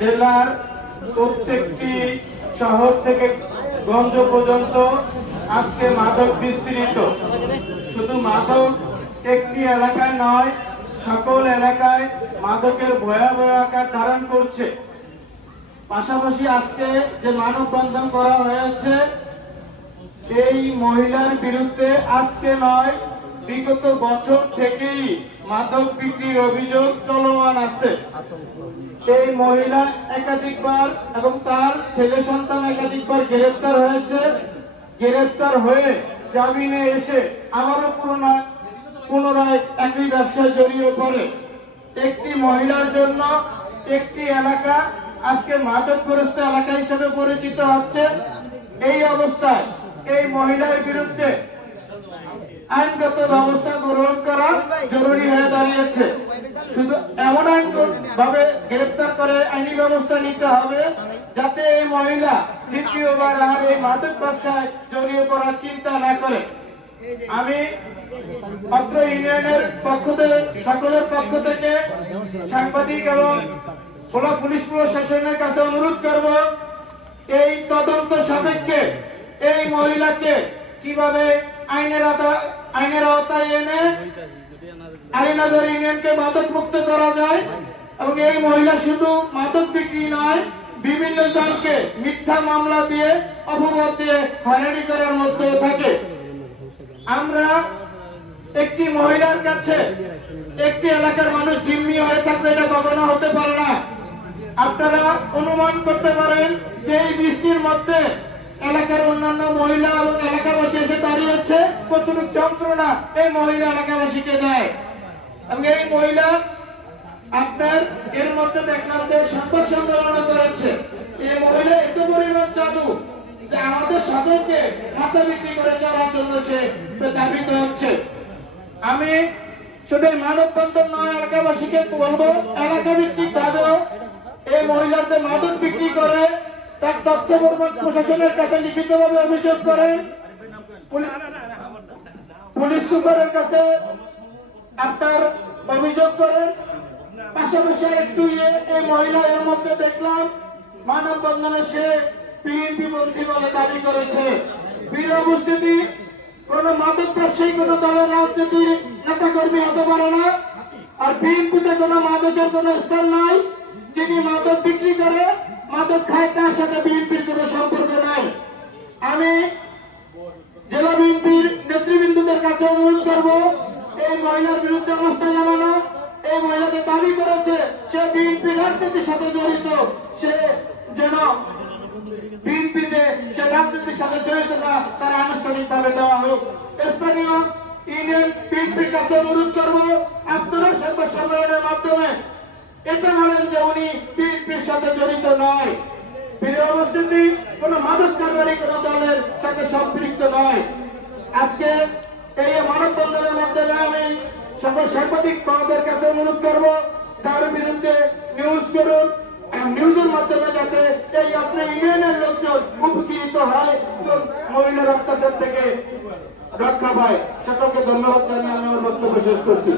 জেলার প্রত্যেকটি শহর থেকে গঞ্জ পর্যন্ত আজকে মাদক বিস্তৃত। শুধু মাদক একটি এলাকায় নয়, সকল এলাকায় মাদকের ভয়াবহ আকার ধারণ করছে। পাশাপাশি আজকে যে মানববন্ধন করা হয়েছে, এই মহিলার বিরুদ্ধে আজকে নয়, বিগত বছর থেকেই মাদক বিক্রির অভিযোগ চলমান আছে। এই মহিলা একাধিকবার এবং তার ছেলে সন্তান একাধিকবার গ্রেফতার হয়েছে। গ্রেফতার হয়ে জামিনে এসে আবারও পুনরায় একই ব্যবসায় জড়িয়ে পড়ে। একটি মহিলার জন্য একটি এলাকা আজকে মাদকগ্রস্ত এলাকা হিসেবে পরিচিত হচ্ছে। এই অবস্থায় এই মহিলার বিরুদ্ধে আইনগত ব্যবস্থা গ্রহণ করা জরুরি হয়ে দাঁড়িয়েছে। শুধু এমন আইন ভাবে গ্রেফতার করে আইনি ব্যবস্থা নিতে হবে, যাতে এই মহিলা দ্বিতীয়বার আর এই মাদক ব্যবসায় জড়িয়ে পড়ার চিন্তা না করে। আমি অত্র ইউনিয়নের পক্ষ থেকে, সকলের পক্ষ থেকে সাংবাদিক এবং পুলিশ প্রশাসনের কাছে অনুরোধ করব, এই তদন্ত সাপেক্ষে এই মহিলাকে কিভাবে আইনের আওতায় এনে আলীনগর ইউনিয়নকে মাদক মুক্ত করা যায় এবং এই মহিলা শুধু মাদক বিক্রি নয়, বিভিন্ন জনকে মিথ্যা মামলা দিয়ে অপবাদ দিয়ে হয়রানি করার মধ্যে থাকে। আমরা একটি মহিলার কাছে একটি এলাকার মানুষ জিম্মি হয়ে থাকবে, এটা কখনো হতে পারে না। আপনারা অনুমান করতে পারেন যে এই বৃষ্টির মধ্যে এলাকার অন্যান্য মহিলা এবং এলাকাবাসী এসে দাঁড়িয়েছে, কতটুকু যন্ত্রণা এই মহিলা এলাকাবাসীকে দেয়। এবং এই মহিলা আপনার এর মধ্যে দেখলাম যে সংবাদ সম্মেলন করেছে। এই মহিলা এত পরিমাণ জাদু যে আমাদের সকলকে মাথা বিক্রি করে চলার জন্য সে দাবিত হচ্ছে। আমি শুধু মানববন্ধন নয়, এলাকাবাসীকে বলবো, এলাকা ভিত্তিক ভাবেও এই মহিলাদের মাদক বিক্রি করে তার তথ্য প্রশাসনের কাছে লিখিতভাবে অভিযোগ করেন, পুলিশ সুপারের কাছে আপনার অভিযোগ করেন। পাশাপাশি একটু এই মহিলা এর মধ্যে দেখলাম মানববন্ধনে সে বিএনপি পন্থী বলে দাবি করেছে। প্রিয় উপস্থিতি, কোন মাদক ব্যবসায়ী কোন দলের রাজনীতির নেতা কর্মী হতে পারে না। আর বিএনপিতে কোন মাদকের কোন স্থান নাই। যিনি মাদক বিক্রি করে, মাদক খায়, তার সাথে বিএনপির কোন সম্পর্ক নাই। আমি জেলা বিএনপির নেতৃবৃন্দদের কাছে অনুরোধ করব, এই মহিলার বিরুদ্ধে অবস্থান জানানো। এই মহিলাকে দাবি করেছে সে বিএনপি রাজনীতির সাথে জড়িত, সে যেন বিএনপিতে সে রাজনীতির সাথে জড়িত না, তার আনুষ্ঠানিকভাবে দেওয়া হোক। স্থানীয় ইউনিয়ন বিএনপির কাছে অনুরোধ করব, আপনারা সংবাদ সম্মেলনের মাধ্যমে এটা বলেন যে উনি বিএনপির সাথে জড়িত নয়। প্রিয় উপস্থিতি, কোন মাদক কারবারি কোন দলের সাথে সম্পৃক্ত নয়। আজকে এই মানববন্ধনের মাধ্যমে আমি সকল সাংবাদিক মহোদয়ের কাছে অনুরোধ করব, তার বিরুদ্ধে নিউজ করুন। নিউজের মাধ্যমে যাতে এই আপনার ইউনিয়নের লোকজন উপকৃত হয়, মহিলার অত্যাচার থেকে রক্ষা পায়। সকলকে ধন্যবাদ জানিয়ে আমি আমার বক্তব্য শেষ করছি।